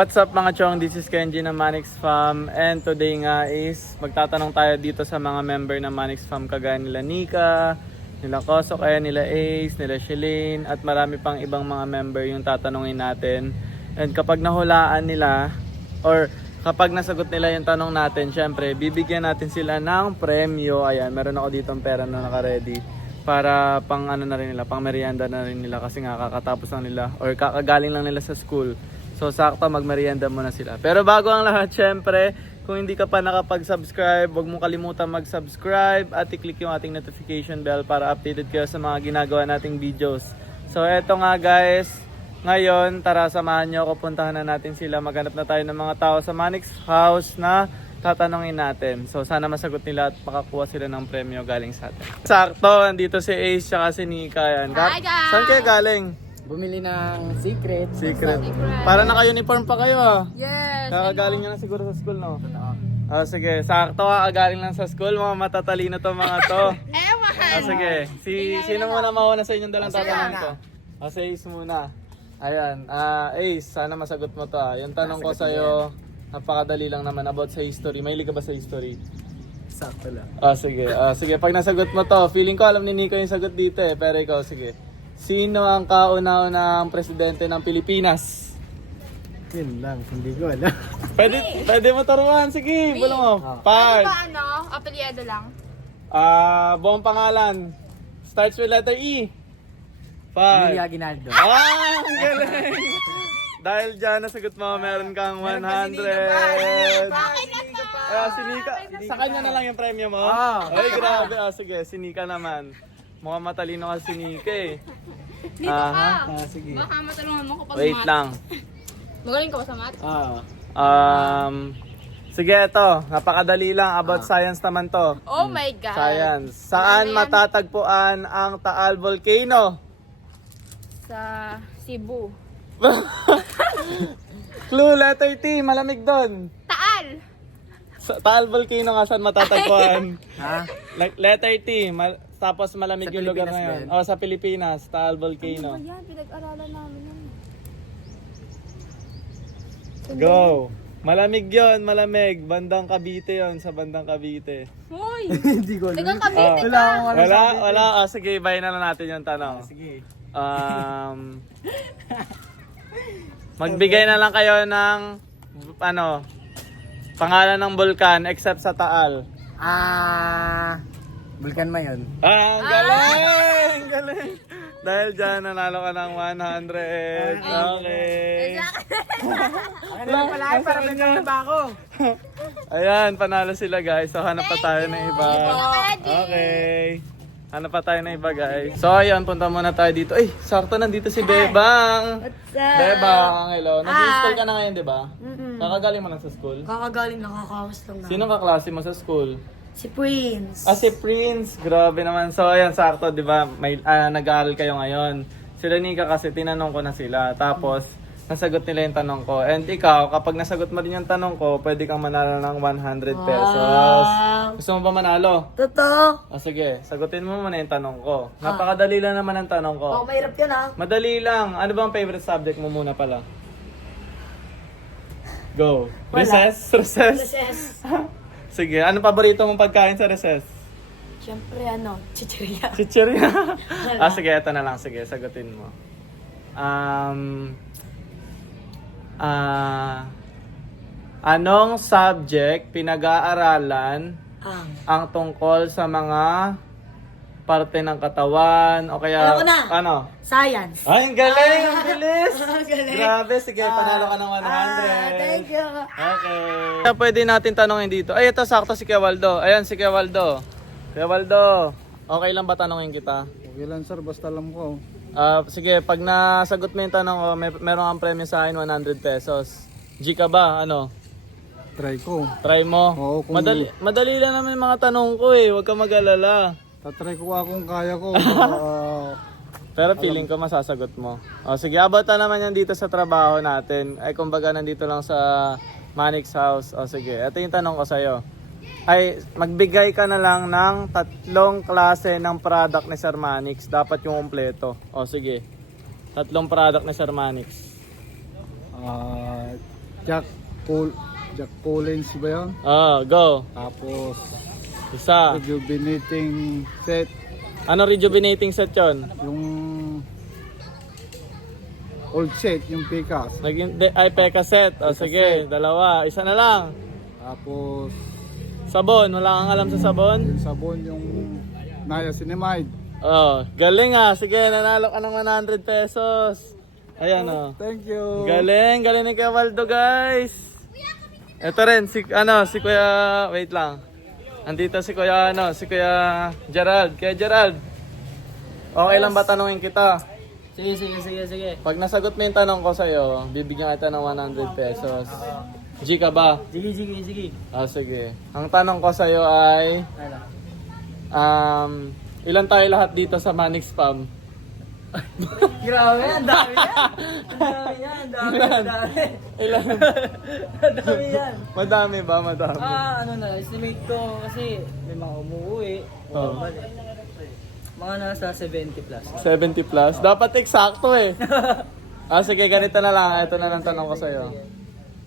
What's up mga chong? This is Kenji ng Manix Fam and today nga is magtatanong tayo dito sa mga member ng Manix Fam kagaya nila Nika, nila Kosok, nila Ace, nila Shelane at marami pang ibang mga member yung tatanungin natin. And kapag nahulaan nila or kapag nasagot nila yung tanong natin, syempre bibigyan natin sila ng premyo. Ayan, meron ako dito ng pera na naka-ready para pang ano na rin nila, pang merienda na rin nila kasi nga kakatapos lang nila or kakagaling lang nila sa school. So sakto magmerienda muna sila. Pero bago ang lahat, syempre, kung hindi ka pa nakapag-subscribe, huwag mong kalimutan mag-subscribe at i-click yung ating notification bell para updated kayo sa mga ginagawa nating videos. So eto nga guys, ngayon tara samahan nyo ako, puntahan na natin sila. Maghanap na tayo ng mga tao sa Manix House na tatanungin natin. So sana masagot nila at makakuha sila ng premyo galing sa atin. Sakto, andito si Ace at si Nika. Yan. Hi guys! Saan kayo galing? Bumili ng secret. Secret. Para naka-uniform pa kayo ah. Yes! Kakagaling nyo lang siguro sa school, no? Sige, sakto kakagaling lang sa school. Mga matatalino to mga to. Ewan! Sige, sino muna mauna sa inyong dalang tatanungin ko? Si Ace muna. Ayan, Ace, sana masagot mo to ah. Yung tanong ko sa'yo, napakadali lang naman about sa history. Mahilig ka ba sa history? Sakto lang. Sige, pag nasagot mo to, feeling ko alam ni Nico yung sagot dito eh. Pero ikaw, sige. Sino ang kauna-unahang presidente ng Pilipinas? Yun lang, hindi ko alam. Pwede mo taruhan. Sige, bulong mo. Ano Five. ba apelyado lang? Buong pangalan. Starts with letter E. Emilia 5. Aguinaldo. Ang galing. Dahil dyan, nasagot mo, meron kang 100. Bakit na pa? Si Nika, sa kanya na lang yung premyo mo? Ay, grabe. Sige, si Nika naman. Mukhang matalino ka si Nika eh. Dito ka! Sige. Baka matulungan mo kapag Wait lang. Magaling ka ba sa math? Sige, ito. Napakadali lang. About science naman to. Oh my God! Science. Saan matatagpuan ang Taal Volcano? Sa Cebu. Clue, letter T. Malamig doon. Taal! Taal Volcano nga saan matatagpuan? Ha? Letter T. Tapos malamig Sa yung lugar Pilipinas na yun. Sa Pilipinas. Taal Volcano. Ayan, pinag-aralan namin yan. Go! Malamig yon, malamig. Bandang Cavite yon, sa bandang Cavite. Hoy! Hindi ko alam. Taga-Cavite Wala ka! akong alam. Wala. Sige, bayin na lang natin yung tanong. Sige. Magbigay na lang kayo ng pangalan ng bulkan except sa Taal. Vulcan ba yun? Ang galing! Galing! Dahil dyan, nanalo ka ng 100. Okay. Ano lang pala ay para may ba ako? Ayan, panalo sila guys. So, hanap pa tayo ng iba. Okay. Hanap pa tayo ng iba guys. So, ayan, punta muna tayo dito. Ay, sakto nandito si Bebang. What's up? Bebang, hello. Nag-school ka na ngayon, di ba? Kakagaling mo lang sa school? Kakagaling, nakakawas lang na. Sino kaklase mo sa school? Si Prince. Si Prince. Grabe naman. So, ayan, sakto, di ba? May nag-aaral kayo ngayon. Sila Nika kasi tinanong ko na sila. Tapos, nasagot nila yung tanong ko. And ikaw, kapag nasagot mo din yung tanong ko, pwede kang manalo ng 100 pesos. Gusto mo ba manalo? Totoo. Sige, sagutin mo muna yung tanong ko. Napakadali lang naman ang tanong ko. Oh, mahirap yan ha. Madali lang. Ano ba ang favorite subject mo muna pala? Go. Recess? Recess. Sige, ano paborito mong pagkain sa recess? Siyempre chichirya. Chichirya. Sige, eto na lang. Sige, sagutin mo. Anong subject pinag-aaralan ang tungkol sa mga parte ng katawan o kaya Alam ko na. ano? Science. Ay, ang galing! Ang bilis! Galing. Grabe, sige, panalo ka ng 100. Thank you. Okay. Pwede natin tanongin dito. Ay, ito sakto si Kuya Waldo. Ayan, si Kuya Waldo. Kuya Waldo, okay lang ba tanongin kita? Okay lang sir, basta alam ko. Sige, pag nasagot mo yung tanong ko, meron kang premyo sa akin, 100 pesos. G ka ba? Ano? Try ko. Try mo. Oo, kung- Madali lang naman yung mga tanong ko eh. Huwag ka mag-alala. Tatry ko kung kaya ko. Pero feeling ko masasagot mo. Sige, abot na naman yan dito sa trabaho natin. Ay, kumbaga nandito lang sa Manix House. Sige, ito yung tanong ko sa'yo. Ay, magbigay ka na lang ng 3 klase ng product ni Sir Manix. Dapat yung kompleto. Sige. 3 product ni Sir Manix. Jack Collins ba yun? Go. Tapos, Isa. rejuvenating set. Ano rejuvenating set yun? Yung old set, yung Picas. Peka set. O sige, dalawa. Isa na lang. Tapos, Sabon. Wala kang alam sa sabon? yung sabon, yung niacinamide. Galing ah. Sige, nanalo ka ng 100 pesos. Ayan oh. Thank you. Galing ni Kuya Waldo, guys. Ito rin si Kuya, wait lang. Andito si Kuya Gerald. Kuya Gerald. Okay lang ba tanungin kita? Sige. Pag nasagot mo yung tanong ko sa'yo, bibigyan kita ng 100 pesos. G ka ba? Sige. Sige. Ang tanong ko sa'yo ay, ilan tayo lahat dito sa Manix Farm? Grabe yan, dami yan. Dami. Ilan? Dami yan. Madami ba? Madami. Estimate ko kasi may mga umuwi. Oh. Mga nasa 70 plus. 70 plus? Dapat eksakto eh. Sige, ganito na lang. Ito na lang tanong ko sa'yo.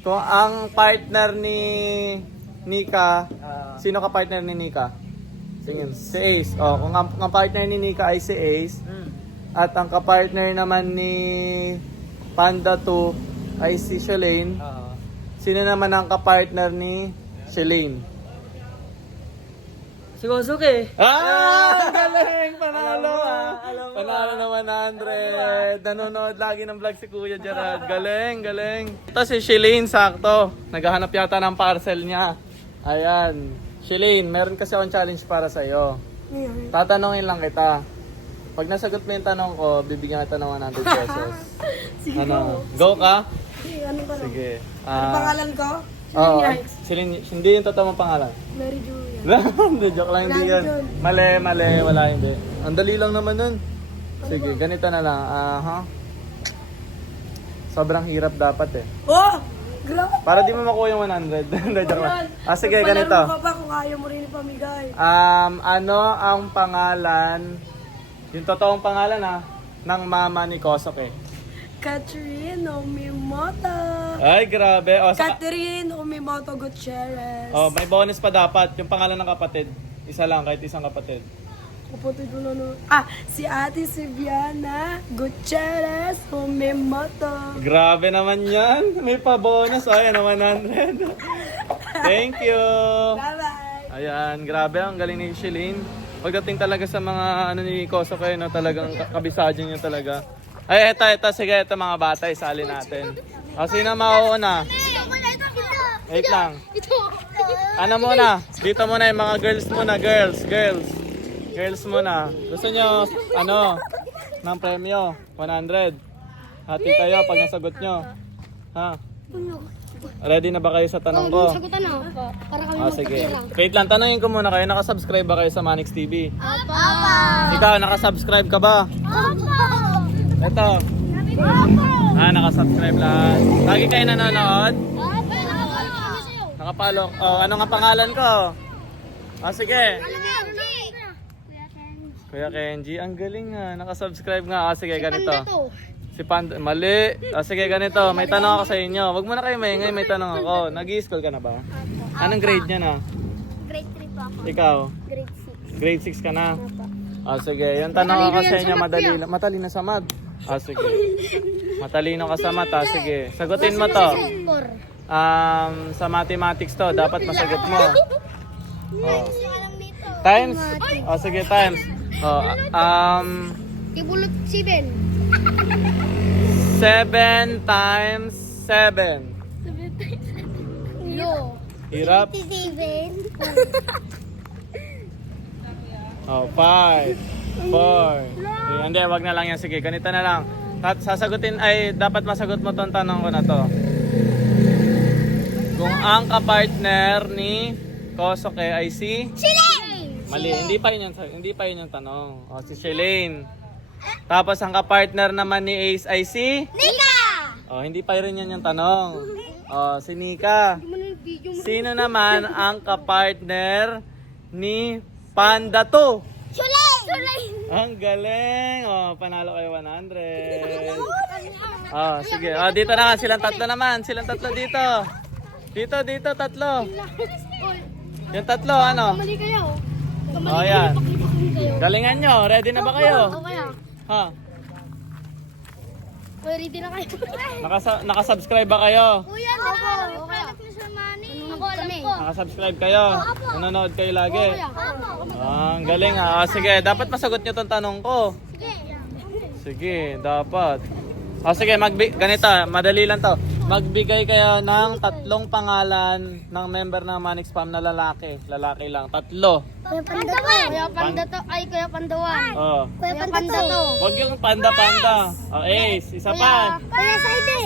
Kung ang partner ni Nika, sino ka partner ni Nika? Tingin. Si Ace. Kung ang partner ni Nika ay si Ace, at ang kapartner naman ni Panda 2 ay si Shalane, sino naman ang kapartner ni Shalane? Si Kosuke. Galing! Panalo Alam mo, Panalo na 100. Nanonood lagi ng vlog si Kuya Gerard. Galing. Ito si Shalane, sakto. Naghahanap yata ng parcel niya. Ayan. Shalane, meron kasi akong challenge para sa'yo. Tatanungin lang kita. Pag nasagot mo yung tanong ko, bibigyan kita ng 100 pesos. Sige Go ka? Sige, ano ba? Sige. Pangalan ko? Oo. Hindi yung totoo mong pangalan. Mary Julia. Hindi, joke lang, hindi yan. Mali, wala, hindi. Ang dali lang naman nun. Sige, ganito na lang. Sobrang hirap dapat eh. Oh! Grabe! Para di mo makuha yung 100. Hindi, joke lang. Sige, ganito. Palaro ka pa kung ayaw mo rin ipamigay. Ano ang pangalan, yung totoong pangalan ng mama ni Kosoke? Catherine Umimoto. Ay, grabe. Catherine Umimoto Gutierrez. May bonus pa dapat. Yung pangalan ng kapatid. Isa lang, kahit isang kapatid. Kapatid ko na si Ate Siviana Gutierrez Umimoto. Grabe naman yan. May pa-bonus. Ayan, 100. Thank you. Bye-bye. Ayan, grabe. Ang galing ni Shalane. Pagdating talaga sa mga ni Kosoke, talagang kabisado niya talaga. Ay, eto. Sige, eto mga bata. Isali natin. Sino mauuna? Wait lang. Ano muna? Dito muna yung mga girls muna. Girls muna. Gusto nyo, ng premyo? 100. Hati kayo pag nasagot nyo. Ready na ba kayo sa tanong ko? Sagutan na. Para kami Sige. Wait lang, tanongin ko muna kayo. Nakasubscribe ba kayo sa Manix TV? Ikaw, nakasubscribe ka ba? Ito. Nakasubscribe lang. Lagi kayo nanonood? Nakapalo. Ano nga pangalan ko? Sige. Kuya Kenji, ang galing nga. Nakasubscribe nga. Sige, ganito. Si Panda. Mali. Sige, ganito. May tanong ako sa inyo. Wag mo na kayo maingay. May tanong ako. Nag-i-school ka na ba? Anong grade niya na? Grade 3 pa ako. Ikaw? Grade Grade 6 ka na? Sige. Yung tanong ako sa inyo, matalino sa math. Sige. Matalino ka sa math, Sige. Sagutin mo to. Sa mathematics to, dapat masagot mo. Times? Sige, times. Ibulot 7. 7 times 7. No. Hirap. 7. 5, 4. Hindi, wag na lang yan. Sige, ganito na lang. Dapat masagot mo tong tanong ko na to. Kung ang kapartner ni Kosoke ay si... Shalane! Mali, hindi pa yun yung tanong. Si Shalane. Tapos ang kapartner naman ni Ace ay si... Nika! Hindi pa rin yan yung tanong. Si Nika. Sino naman ang kapartner ni Panda 2? Shalane! Ang galing. Oh, panalo kayo 100. Oh, sige. Oh, dito na nga silang tatlo naman. Silang tatlo dito. Dito, tatlo. Yung tatlo, ano? Kamali kayo. Oh, yan. Kayo. Galingan nyo. Ready na ba kayo? Okay ah. Ha? Ready na kayo. Nakasubscribe ba kayo? Kuya, nakakalap niyo sa money. Ako alam ko. Nakasubscribe kayo? Nanonood kayo lagi? Opo. Ang galing ha. Sige, dapat masagot nyo tong tanong ko. Sige. Sige, dapat. O sige, ganito, madali lang to. Magbigay kayo ng 3 pangalan ng member ng Manix Fam na lalaki. Lalaki lang, 3. Kuya Pandawan. Kuya Pandato. Ay, Kuya Pandawan. Oh. Kuya Pandato. Wag yung panda. O Ace, isa pa. Kuya Saide.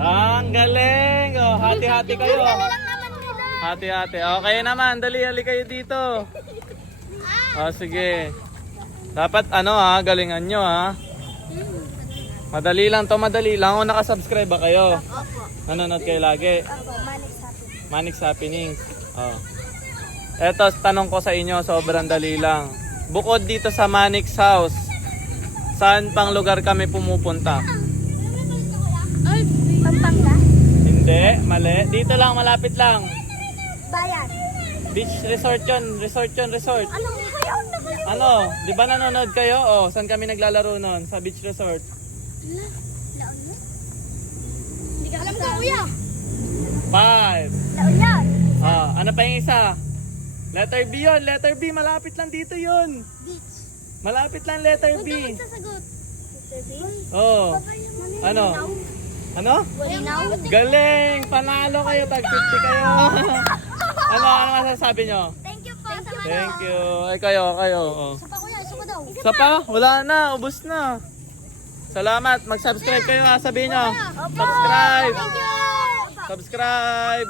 Ang galing. O, hati-hati kayo. lang naman nila. Hati-hati. Okay naman, dali kayo dito. O sige. Dapat galingan nyo ha. Madali lang to, madali lang. O nakasubscribe ba kayo? Nanonood kayo lagi? Manix Happenings. Oh. Eto, tanong ko sa inyo, sobrang dali lang. Bukod dito sa Manix House, saan pang lugar kami pumupunta? Pampanga. Hindi, mali. Dito lang, malapit lang. Bayan. Beach resort yun, resort. Anong kayo? Ano, di ba nanonood kayo? Oh, saan kami naglalaro nun? Sa beach resort. Laon mo? Hindi ka alam ka, kuya. 5. Laon yan. Ano pa yung isa? Letter B yun, letter B. Malapit lang dito yun. Beach. Malapit lang letter Huwag B. ka magsasagot. Oh. Ano? Ano? Walinaw. Galing! Panalo kayo, tag 50 kayo. ano masasabi nyo? Thank you po. Thank you. Ay, kayo. Oh. Sa pa, kuya. Isa pa daw. Isa pa? Wala na, ubos na. Salamat. Mag-subscribe kayo nga, sabihin nyo. Subscribe. Thank you. Subscribe.